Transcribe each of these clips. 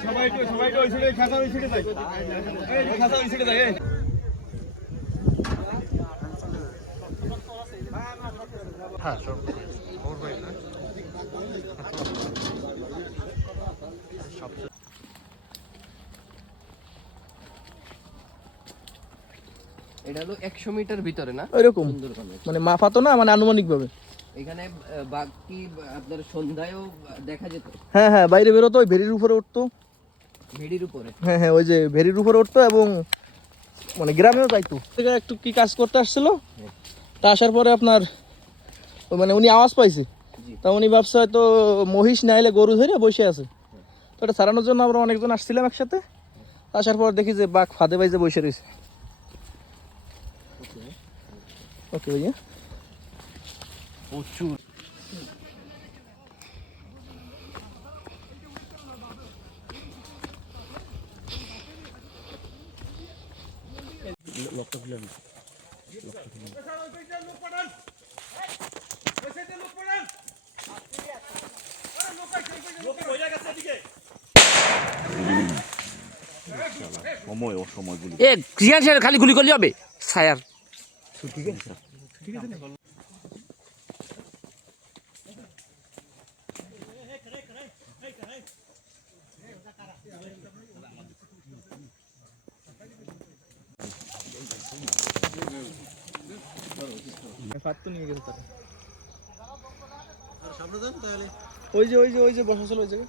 সবাই একটু সবাই একটু ওই সাইডে খাসা ওই সাইডে যাই এই যে খাসা ওই সাইডে যাই এই। এটা হলো মিটার ভিতরে না? মানে মাফা তো না মানে আনুমানিক ভাবে এখানে আহ, বাঘ কি আপনার সন্ধ্যায়ও দেখা যেত। হ্যাঁ হ্যাঁ বাইরে বেরোতো ওই ভেরির উপরে উঠতো। ভেড়ির উপরে। হ্যাঁ হ্যাঁ ওই যে ভেরির উপরে উঠতো এবং মানে গ্রামেও যাইতো। একটু কি কাজ করতে আসছিল? তা আসার পরে আপনার মানে উনি আওয়াজ পাইছে। তা উনি ভাবছে হয়তো মহিষ না এলে গরু ধরে বসে আছে। তো এটা ছাড়ানোর জন্য আমরা অনেকজন আসছিলাম একসাথে। আসার পর দেখি যে বাঘ ফাঁদে বাইজে বসে রয়েছে ওকে। ভাইয়া। প্রচুর। এ জিয়ান স্যার খালি গুলি করলে হবে। সায়ার। তো নিয়ে গেছে তারা ওই যে ওই যে ওই যে বসা ছিল ওই জায়গায়।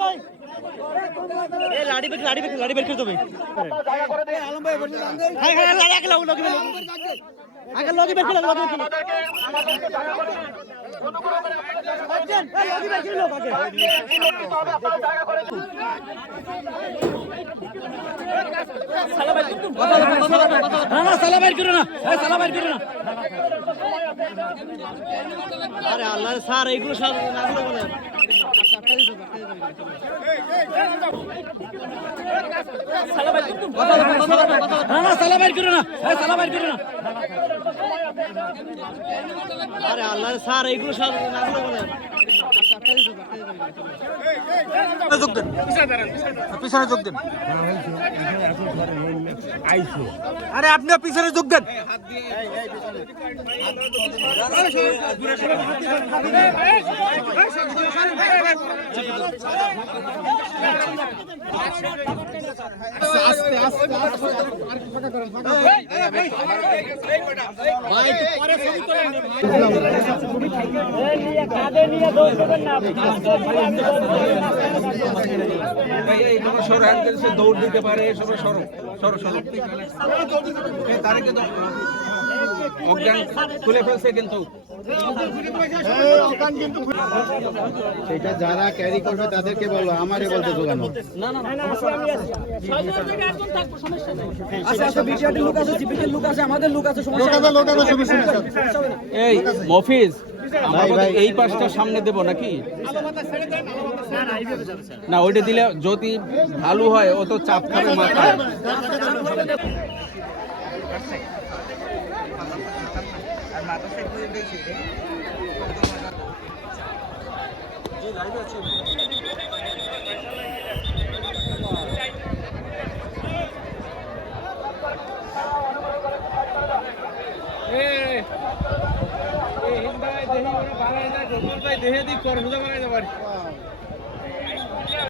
ভাই এই জায়গায় এই গাছটার উপরে বসা ছিল এই জায়গায়। এই যে ফাতা ফাতা বানাই ফেলেছে বাইর করো না সালা বাইর করো দেখবে আরে আল্লাহ, স্যার, এইগুলো সব নাগুলো বলে আরে আল্লাহ, স্যার, এইগুলো সব নাগুলো বলে যোগ দেন। পিছনে যোগ দেন। আরে আপনি পিছনে যোগ দেন দৌড় দিতে পারে সবাই সরো সরো সরো তারে কিন্তু অজ্ঞান খুলে ফেলছে কিন্তু। সেটা যারা ক্যারি করবে তাদেরকে বলো আমারে বলতে দোকানো এই মফিজ ভাই, ভাই। এই পাশটা সামনে দেব নাকি? না ওইটা দিলে যদি ভালো হয় ও তো চাপ খাবে মাথায়। দেহে দি কর সোজা বানাই যাবার